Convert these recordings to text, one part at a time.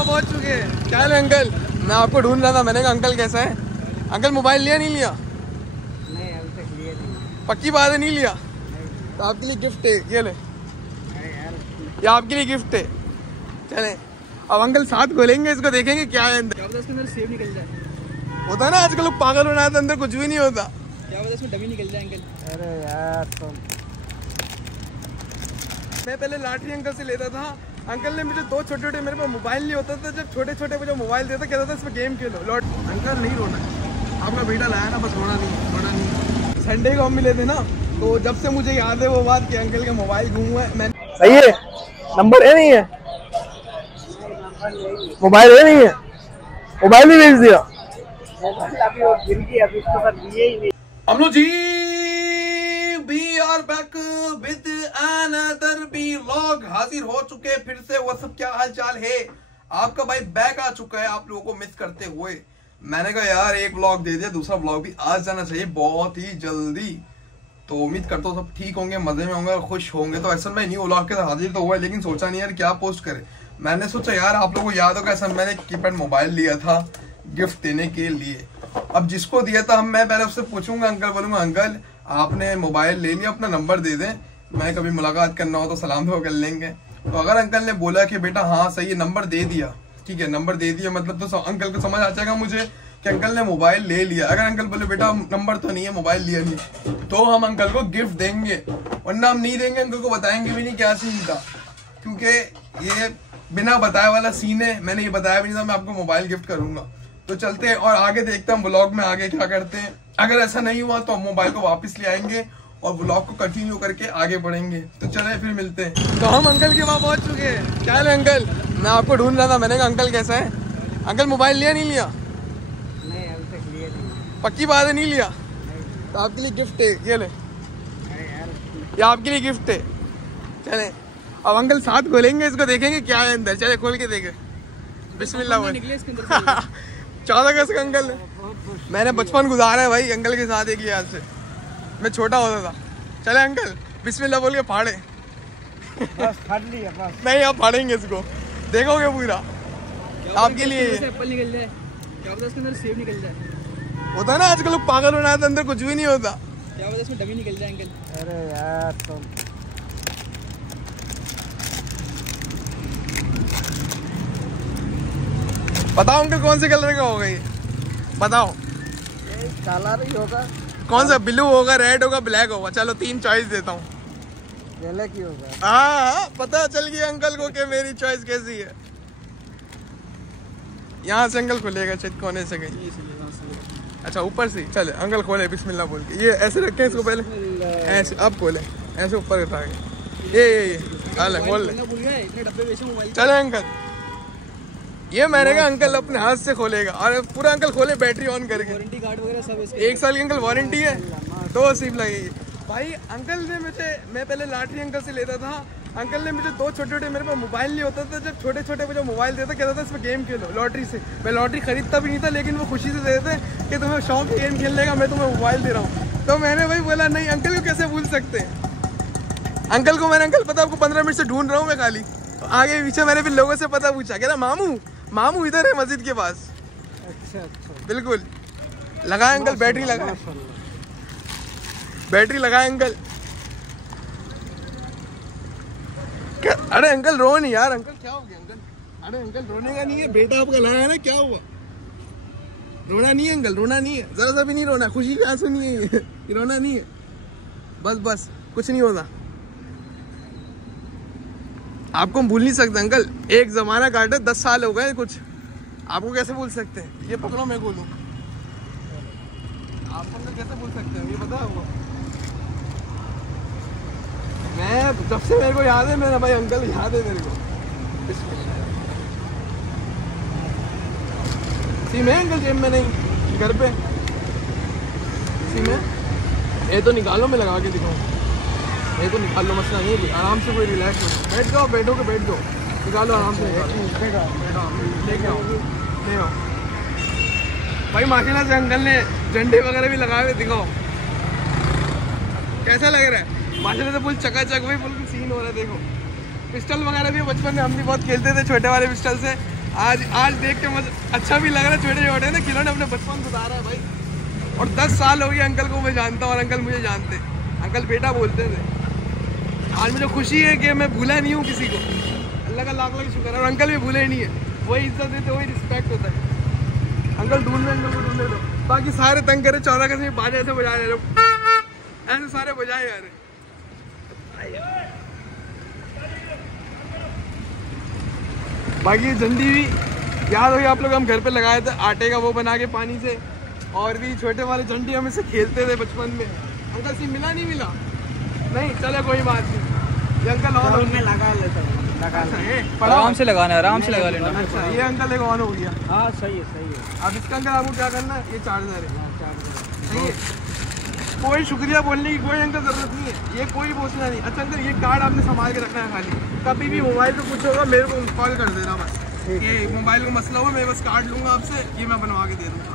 वहाँ पहुँच चुके हैं। क्या है अंकल? मैं आपको ढूंढ रहा था, मैंने कहा अंकल कैसा है? अंकल मोबाइल लिया नहीं लिया? नहीं अभी तक लिया नहीं। पक्की बात है नहीं लिया? तो आपके लिए गिफ्ट है, ये ले। ये आपके लिए गिफ्ट है। चले अब अंकल साथ खोलेंगे इसको, देखेंगे क्या है अंदर। क्या पता इसमें सेब निकल जाए। होता है ना आजकल लोग पागल होना है, अंदर कुछ भी नहीं होता। क्या पता इसमें डमी निकल जाए अंकल। अरे यार तुम। मैं पहले लाटरी अंकल से लेता था। अंकल ने मुझे दो छोटे छोटे, मेरे पास मोबाइल नहीं होता था, जब छोटे छोटे मुझे मोबाइल देता कहता था इसमें गेम खेलो। लॉट अंकल नहीं रोना है, आपका बेटा लाया ना, बस रोना नहीं। संडे को हम मिले थे ना, तो जब से मुझे याद है वो बात कि अंकल का मोबाइल गुम हुआ है। मैं सही है, नंबर है नहीं है, मोबाइल है नहीं है, मोबाइल ही भेज दिया। अभी वो गिर गया, अभी उसके बाद लिए ही नहीं। हम लोग जी we are back with another vlog, हाजिर हो चुके हैं फिर से। वो सब क्या हाल चाल है? आपका भाई बैक आ चुका है आप लोगों को मिस करते हुए। मैंने कहा यार एक व्लॉग दे दिया, दूसरा व्लॉग भी आ जाना चाहिए बहुत ही जल्दी। तो उम्मीद करता हूँ सब ठीक होंगे, मजे में होंगे और खुश होंगे। तो ऐसा मैं न्यू व्लॉग के साथ हाजिर तो हुआ है, लेकिन सोचा नहीं यार क्या पोस्ट करे। मैंने सोचा यार आप लोगों को याद होगा ऐसा मैंने कीपैड मोबाइल लिया था गिफ्ट देने के लिए। अब जिसको दिया था मैं पहले उससे पूछूंगा, अंकल बोलूंगा अंकल आपने मोबाइल ले लिया, अपना नंबर दे दें, मैं कभी मुलाकात करना हो तो सलाम तो कर लेंगे। तो अगर अंकल ने बोला कि बेटा हाँ सही है नंबर दे दिया, ठीक है नंबर दे दिया, मतलब तो अंकल को समझ आ जाएगा मुझे कि अंकल ने मोबाइल ले लिया। अगर अंकल बोले बेटा नंबर तो नहीं है, मोबाइल लिया नहीं, तो हम अंकल को गिफ्ट देंगे, वरना हम नहीं देंगे। अंकल को बताएंगे भी नहीं क्या सीन था, क्योंकि ये बिना बताए वाला सीन है। मैंने ये बताया भी नहीं था मैं आपको मोबाइल गिफ्ट करूंगा। तो चलते हैं और आगे देखते हैं ब्लॉग में आगे क्या करते हैं। अगर ऐसा नहीं हुआ तो हम मोबाइल को वापस ले आएंगे और ब्लॉग को कंटिन्यू करके आगे बढ़ेंगे। तो चले फिर मिलते हैं। तो हम अंकल के वहाँ पहुँच चुके हैं। क्या है अंकल? मैं आपको ढूंढ रहा था, मैंने कहा अंकल कैसा है? अंकल मोबाइल लिया नहीं लिया? नहीं अभी तक लिया नहीं। पक्की बात है नहीं लिया? तो आपके लिए गिफ्ट है, ये ले। ये आपके लिए गिफ्ट है। चले अब अंकल साथ खोलेंगे इसको, देखेंगे क्या है अंदर। चले खोल के देखे। बिस्मिल्लाह। निकले इसके अंदर 14 अगस्त का अंकल मैंने बचपन गुजारा है भाई अंकल के साथ एक लिहाज से, मैं छोटा होता था। चले अंकल बिस्मिल्लाह बोल के फाड़े। बस फाड़ लिया बस। नहीं आप फाड़ेंगे इसको, देखोगे पूरा आपके लिए। एप्पल निकल जाए, क्या पता इसके अंदर सेब निकल जाए। होता है ना आजकल लोग पागल होना है, अंदर कुछ भी नहीं होता। क्या पता इसमें डमी निकल जाए अंकल। अरे यार तुम। बताओ अंकल कौन से कलर का होगा ये, बताओ। ये काला नहीं होगा, कौन सा? ब्लू होगा, रेड होगा, ब्लैक होगा। चलो 3 चॉइस देता हूँ। ब्लैक ही होगा। हाँ पता चल गया अंकल को कि मेरी चॉइस कैसी है। यहाँ से अंकल खोलेगा, शायद कोने से गई। अच्छा ऊपर से, चले अंकल खोले बिस्मिल्लाह बोल के। ये ऐसे रखे इसको पहले, ऐसे अब खोले, ऐसे ऊपर उठा के ये खोल ले। चले अंकल, ये मैंने कहा अंकल अपने हाथ से खोलेगा और पूरा अंकल खोले बैटरी ऑन करके। वारंटी कार्ड वगैरह सब इसके 1 साल की अंकल वारंटी है, 2 सिम लगेगी। भाई अंकल ने मुझे, मैं पहले लाटरी अंकल से लेता था। अंकल ने मुझे दो छोटे छोटे, मेरे पास मोबाइल नहीं होता था, जब छोटे छोटे मुझे मोबाइल देता कहता था इसमें गेम खेलो लॉटरी से। मैं लॉटरी खरीदता भी नहीं था, लेकिन वो खुशी से देते कि तुम्हें शौक है गेम खेलने का, मैं तुम्हें मोबाइल दे रहा हूँ। तो मैंने भाई बोला नहीं, अंकल को कैसे भूल सकते हैं। अंकल को मैंने, अंकल पता आपको 15 मिनट से ढूंढ रहा हूँ मैं खाली। आगे पीछे मैंने फिर लोगों से पता पूछा, कह रहा मामू मामू इधर है मस्जिद के पास। अच्छा बिल्कुल लगाए अंकल, बैटरी लगाए, बैटरी लगाए अंकल। क्या? अरे अंकल रो नहीं यार, अंकल क्या हो गया अंकल? अरे अंकल रोने का नहीं है, बेटा आपका लाया है ना, क्या हुआ? रोना नहीं है अंकल, रोना नहीं है, जरा सा भी नहीं रोना, खुशी के आंसू नहीं है ये रोना नहीं है, बस बस कुछ नहीं होता। आपको हम भूल नहीं सकते अंकल, एक जमाना काटे 10 साल हो गए कुछ, आपको कैसे भूल सकते हैं? ये पकड़ो मैं खोलूं, आपको अंकल कैसे भूल सकते हैं ये बताओ आपको। मैं जब से मेरे को याद है मेरा भाई अंकल याद है मेरे को। सिम है अंकल जेब में? नहीं घर पे सिम है। ये तो निकालो, मैं लगा के दिखाऊं। ये तो निकाल लो, मसला नहीं है, आराम से कोई रिलैक्स हो, बैठ जाओ, बैठो के बैठ जाओ, निकालो आराम से, लेके आओ, ले आओ भाई। माशाल्लाह से अंकल ने झंडे वगैरह भी लगाए हुए, दिखाओ कैसा लग रहा है। माशाल्लाह से फुल चकाचक भाई, फुल सीन हो रहा है। देखो पिस्टल वगैरह भी बचपन में हम भी बहुत खेलते थे, छोटे वाले पिस्टल से। आज देख के मुझे अच्छा भी लग रहा है, छोटे छोटे ना खिलौने अपने बचपन गुजारा है भाई। और 10 साल हो गए अंकल को मैं जानता हूँ और अंकल मुझे जानते, अंकल बेटा बोलते थे। आज मुझे खुशी है कि मैं भूला नहीं हूँ किसी को, अल्लाह का लाख लाख शुक्र है। और अंकल भी भूले नहीं है, वही इज्जत देते, वही रिस्पेक्ट होता है। अंकल ढूंढ रहे, अंकल को ढूंढने दो। बाकी सारे तंग करे, 14 अगस्त में बाजे ऐसे बजा रहे, ऐसे सारे बजाए यार। बाकी झंडी भी याद होगी आप लोग, हम घर पे लगाए थे आटे का वो बना के पानी से। और भी छोटे वाले झंडी हम इससे खेलते थे बचपन में। अंकल से मिला नहीं मिला नहीं, चलो कोई बात नहीं। ये अंकल और में लगा लेते हैं, आराम से लगाना है, आराम से लगा लेना। अच्छा ये अंकल एक ऑन हो गया। हाँ सही है सही है। अब इसका अंकल आपको क्या करना है, ये चार्जर है, सही है। कोई शुक्रिया बोलने की कोई अंकल जरूरत नहीं है, ये कोई पूछना नहीं। अच्छा अंकल ये कार्ड आपने संभाल के रखना है, खाली कभी भी मोबाइल पे कुछ होगा मेरे को कॉल कर देना बस। ये मोबाइल का मसला हुआ, मैं बस कार्ड लूँगा आपसे, ये मैं बनवा के दे दूँगा।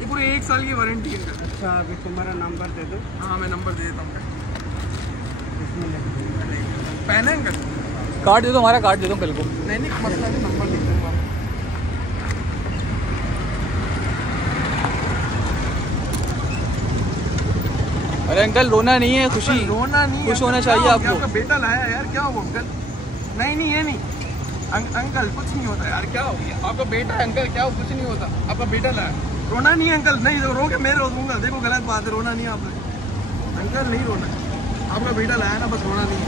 ये पूरे 1 साल की वारंटी है। अच्छा अभी तुम्हारा नंबर दे दो। हाँ मैं नंबर दे देता हूँ। पेन है अंकल? कार्ड दे दो, हमारा कार्ड दे दो कल को। नहीं मसला नहीं, नंबर लिख दूँगा। अरे अंकल रोना नहीं है, खुशी रोना नहीं, खुश होना चाहिए आपको। आपका बेटा लाया यार, क्या हो अंकल? नहीं ये नहीं अंकल कुछ नहीं होता यार, क्या हो गया? आपका बेटा है अंकल, क्या हो? कुछ नहीं होता, आपका बेटा लाया। रोना नहीं है अंकल, नहीं रोगे मैं रो दूंगा। देखो गलत बात है, रोना नहीं है आपने अंकल, नहीं रोना है। आपका बेटा लाया ना, बस रोना नहीं,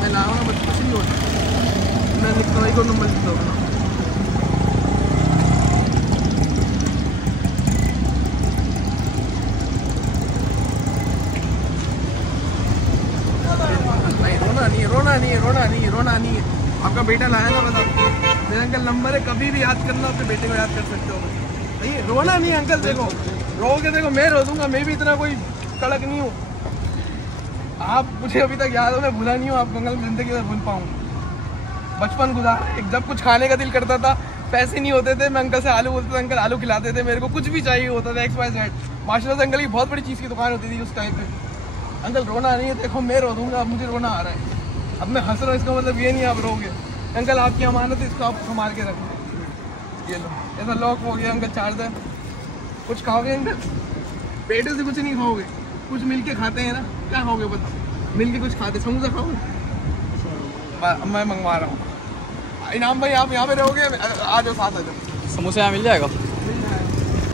मैं लाऊंगा बस, कुछ नहीं होता। मैं लिखता हूँ, नंबर लिखता हूँ। रोना नहीं है। आपका बेटा लाया ना, बस मेरा अंकल नंबर है, कभी भी याद करना, अपने बेटे को याद कर सकते हो। नहीं रोना नहीं अंकल, देखो रोगे देखो मैं रो दूंगा, मैं भी इतना कोई कड़क नहीं हूँ। आप मुझे अभी तक याद हो, मैं भूला नहीं हूँ आप अंकल, जिंदगी में भूल पाऊँ। बचपन गुजारा, जब कुछ खाने का दिल करता था, पैसे नहीं होते थे, मैं अंकल से आलू बोलता था, अंकल आलू खिलाते थे मेरे को, कुछ भी चाहिए होता था XYZ। माशाल्लाह से अंकल की बहुत बड़ी चीज़ की दुकान होती थी उस टाइम पे। अंकल रोना नहीं है, देखो मैं रो दूंगा, अब मुझे रोना आ रहा है। अब मैं हंस रहा हूँ, इसका मतलब ये नहीं आप रोगे। अंकल आपकी अमानत है, इसको आप संभाल के रखना। ये लो, ऐसा लॉक हो गया अंकल चार्जर। कुछ खाओगे अंकल? पेटे से कुछ नहीं खाओगे, कुछ मिल के खाते हैं ना, क्या खाओगे बताओ? मिल के कुछ खाते, समोसा खाओगे? मैं मंगवा रहा हूँ। इनाम भाई आप यहाँ पे रहोगे, आ जाओ साथ आ जाओ। समोसा यहाँ मिल जाएगा?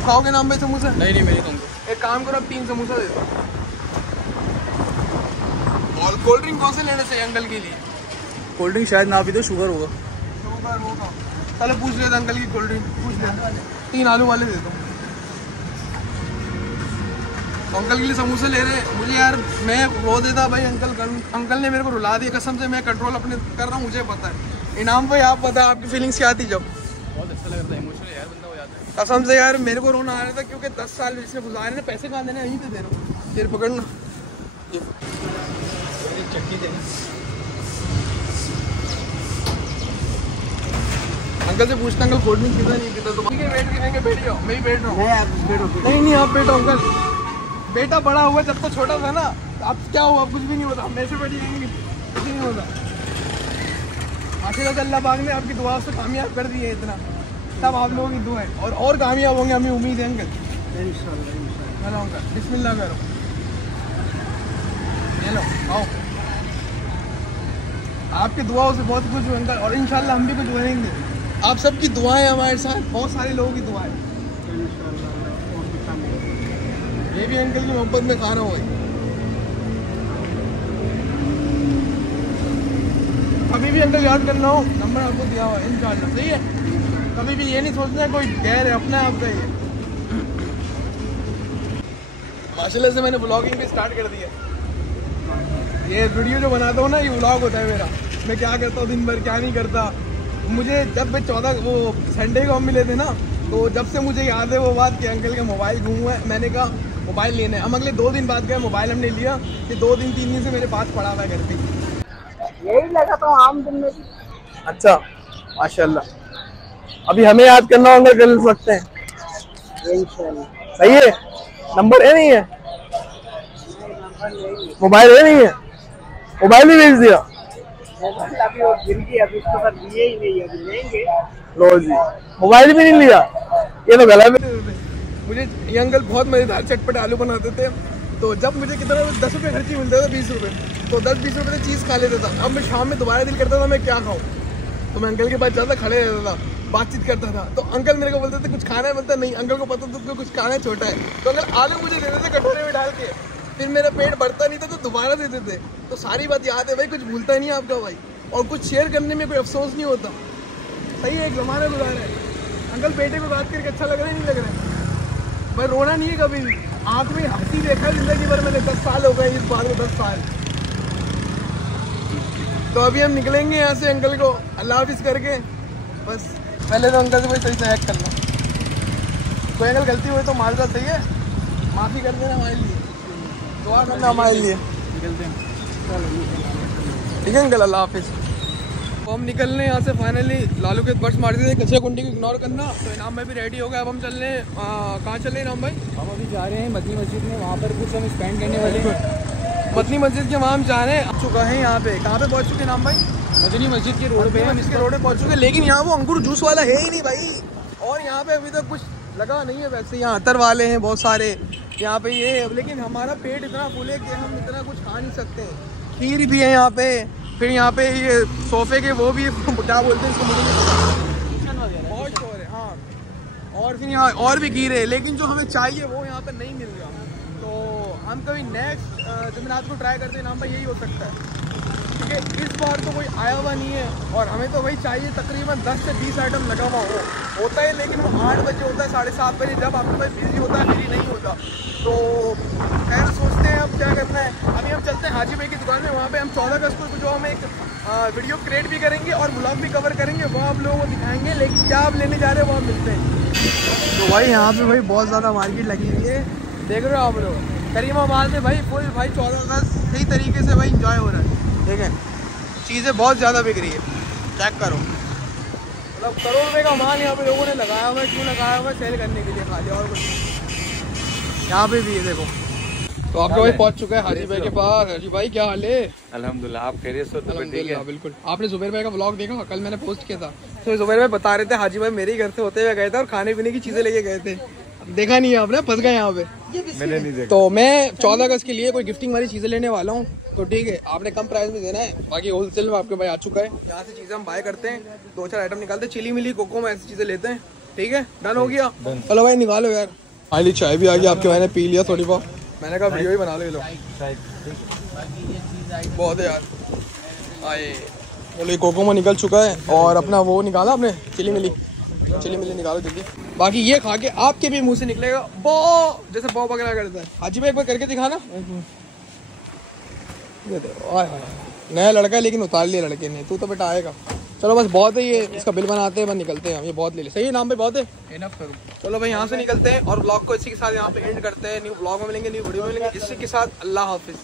खाओगे नाम भाई समोसा? नहीं मेरी तुमको एक काम करो, अब 3 समोसा दे दो। और कोल्ड ड्रिंक कौन से लेने से अंकल के लिए? कोल्ड ड्रिंक शायद ना भी तो शुगर होगा। शुगर होगा, चलो पूछ लेते अंकल की कोल्ड ड्रिंक, पूछ लेते। 3 आलू वाले दे दो। अंकल के लिए समोसे ले रहे हैं मुझे यार, मैं रो देता भाई। अंकल ने मेरे को रुला दिया कसम से, मैं कंट्रोल अपने कर रहा हूँ, मुझे पता है। इनाम भाई आप पता आपकी फीलिंग्स क्या थी? जब बहुत अच्छा लग रहा था, इमोशनल यार बंदा हो जाता है कसम से यार, मेरे को रोना आ रहा था क्योंकि 10 साल जिसने गुजारे ना, पैसे कहाँ देने, यहीं पे दे रहा हूँ। फिर पकड़ना चक्की दे। अंकल से पूछता अंकल कोल्ड ड्रिंक पीता नहीं पीता, तो ठीक है वेट करेंगे, बैठ जाओ, मैं ही बैठ रहा हूँ। नहीं आप बैठो अंकल, बेटा बड़ा हुआ, जब तो छोटा था ना, अब क्या हुआ? कुछ भी नहीं होता, मैं से बैठी कुछ नहीं होता। आखिर अल्लाह पाक ने आपकी दुआ से कामयाब कर दी है इतना, सब आप लोगों की दुआ है और कामयाब होंगे, हमें उम्मीद है अंकल। इंशाल्लाह। चलो अंकल बिस्मिल्लाह करो, चलो आओ। आपकी दुआओं से बहुत कुछ हुआ अंकल, और इंशाल्लाह हम भी कुछ बनेंगे। आप सबकी दुआएं हमारे साथ, बहुत सारे लोगों की दुआएं। ये भी अंकल की मोहब्बत में खा रहा हूँ। कभी भी अंकल याद करना हो, नंबर आपको दिया हुआ है इंशाल्लाह, सही है? कभी भी ये नहीं सोचना है कोई गैर है, अपना आपका ही है। माशाल्लाह से मैंने ब्लॉगिंग भी स्टार्ट कर दिया। ये वीडियो जो बनाता हूँ ना, ये व्लॉग होता है मेरा। मैं क्या करता हूँ दिन भर, क्या नहीं करता। मुझे जब मैं 14 वो संडे को हम मिले थे ना, तो जब से मुझे याद है वो बात कि अंकल का मोबाइल गुम हुआ है। मैंने कहा मोबाइल लेना है। हम अगले 2 दिन बाद गए, मोबाइल हमने लिया। कि 2-3 दिन से मेरे पास पड़ा हुआ है घर पे। यही लगा तो आम दिन में भी। अच्छा माशाल्लाह। अभी हमें याद करना होगा, कर सकते हैं इंशाल्लाह। सही है? नंबर है नहीं है? मोबाइल है नहीं है? मोबाइल भी भेज दिया। अभी वो गिर गया, अभी उसके बाद लिए ही नहीं, अभी लेंगे। लो जी, मोबाइल भी नहीं लिया, ये तो गलत है। मुझे ये अंकल बहुत मजेदार चटपट आलू बनाते थे। तो जब मुझे कितना 10 रुपये खर्ची मिलता था, 20 रुपये, तो 10-20 रुपये से चीज़ खा लेता था। अब मैं शाम में दोबारा दिल करता था मैं क्या खाऊं, तो मैं अंकल के पास जाता, खड़े रहता था, बातचीत करता था। तो अंकल मेरे को बोलते थे कुछ खाना है, बोलता नहीं, अंकल को पता था कुछ खाना है, छोटा है। तो अंकल आलू मुझे देते थे कटोरे में डाल के, फिर मेरा पेट भरता नहीं था तो दोबारा देते थे। तो सारी बात याद है भाई, कुछ भूलता नहीं आपका भाई, और कुछ शेयर करने में कोई अफसोस नहीं होता। सही है, एक ज़माना गुजारा है। अंकल बेटे को बात करके अच्छा लग रहा है, नहीं लग रहा है भाई? रोना नहीं है कभी भी, आँख में हंसी देखा जिंदगी भर मैंने। 10 साल हो गए इस बात को, 10 साल। तो अभी हम निकलेंगे यहाँ से अंकल को अल्लाह हाफिज़ करके। बस पहले तो अंकल से कोई सही से हैक करना, कोई अंकल गलती हुई तो माजरा, सही है, माफ़ी कर देना हमारे लिए, दुआ करना हमारे लिए। ठीक है अंकल, अल्लाह हाफिज़। तो हम निकल रहे हैं यहाँ से फाइनली। लालू के बर्ड्स मार दिए, कचरा कुंडी को इग्नोर करना। तो इनाम भाई भी रेडी हो गया। अब हम चल रहे हैं, कहाँ चल रहे हैं इनाम भाई? हम अभी जा रहे हैं मदनी मस्जिद में, वहाँ पर कुछ हम स्पेंड करने वाले हैं। मदनी मस्जिद के वहाँ हम जा रहे हैं। आ चुका है यहाँ पे, कहाँ पे पहुँच चुके इनाम भाई? मदनी मस्जिद के रोड पे हम इसके रोड पे पहुँच चुके, लेकिन यहाँ वो अंगूर जूस वाला है ही नहीं भाई। और यहाँ पे अभी तक कुछ लगा नहीं है। वैसे यहाँ अतर वाले हैं बहुत सारे यहाँ पे ये, लेकिन हमारा पेट इतना फूल है कि हम इतना कुछ खा नहीं सकते। खीर भी है यहाँ पे, फिर यहाँ पे ये सोफे के वो भी क्या बोलते हैं इसको, मुझे बहुत शोर है। हाँ, और फिर यहाँ और भी खीर है, लेकिन जो हमें चाहिए वो यहाँ पे नहीं मिल रहा। तो हम कभी नेक्स्ट जमनात को ट्राई करते हैं नाम भाई, यही हो सकता है। ठीक है, इस बार तो कोई आया हुआ नहीं है, और हमें तो वही चाहिए तकरीबन 10 से 20 आइटम लगा हुआ होता है, लेकिन वो 8 बजे होता है, 7:30 बजे, जब आपके पास बिजी होता है, फ्री नहीं होता। तो खैर सोचते हैं अब क्या करना है। अभी हम चलते हैं हाजी भाई की दुकान में, वहाँ पे हम 14 अगस्त को जो हम एक वीडियो क्रिएट भी करेंगे और ब्लॉग भी कवर करेंगे, वो आप लोगों को दिखाएंगे। लेकिन क्या आप लेने जा रहे हैं वो आप मिलते हैं। तो भाई यहाँ पे भाई बहुत ज़्यादा मार्केट लगी हुई है, देख रहे हो आप लोग। करीमाबाद में भाई फुल भाई 14 अगस्त सही तरीके से भाई इंजॉय हो रहा है। ठीक है, चीज़ें बहुत ज़्यादा बिक रही है, चेक करो। मतलब करोड़ रुपये का माल यहाँ पे लोगों ने लगाया हुआ है। क्यों लगाया हुआ है? सेल करने के लिए खाली, और कुछ यहाँ पे भी है देखो। तो आपका भाई पहुँच चुका है हाजी भाई के पास। हाजी भाई क्या हाल है? अल्हम्दुलिल्लाह, आप खैरियत से? अल्हम्दुलिल्लाह बिल्कुल। आपने जुबैर भाई का व्लॉग देखा? कल मैंने पोस्ट किया था, तो जुबैर भाई बता रहे थे हाजी भाई मेरे ही घर से होते हुए गए थे और खाने पीने की चीज़ें लेके गए थे। देखा नहीं है आपने? फंस गए यहाँ पे। मैंने नहीं देखा। तो मैं 14 अगस्त के लिए कोई गिफ्टिंग वाली चीज़ें लेने वाला हूँ। तो ठीक है, आपने कम प्राइस में देना है, बाकी होलसेल में आपके भाई आ चुका है। यहाँ से चीज़ें हम बाय करते हैं, 2-4 आइटम निकालते हैं, चिली मिली कोको में ऐसी चीज़ें लेते हैं। ठीक है, डन हो गया। चलो भाई निकालो यार। खाली चाय भी आ गई आपके, मैंने पी लिया थोड़ी बहुत। मैंने कहा वीडियो ही बना लो। बहुत है यार। आए बोले कोको में निकल चुका है, और अपना वो निकाला आपने चिली मिली निकालो जल्दी। बाकी ये खा के आपके भी मुंह से निकलेगा बो, जैसे बो वगैरह करता है। हाजी भाई एक बार करके दिखाना। नया लड़का है लेकिन उतार लिया लड़के ने, तू तो बेटा आएगा। चलो बस बहुत है ये, इसका बिल बनाते हैं, बस निकलते हैं हम। ये बहुत ले ले, सही है नाम पे बहुत है, इनफ करो। चलो भाई यहाँ से निकलते हैं और ब्लॉग को इसी के साथ यहाँ पे एंड करते हैं। न्यू ब्लॉग में मिलेंगे, न्यू वीडियो में मिलेंगे। इसी के साथ अल्लाह हाफिज़।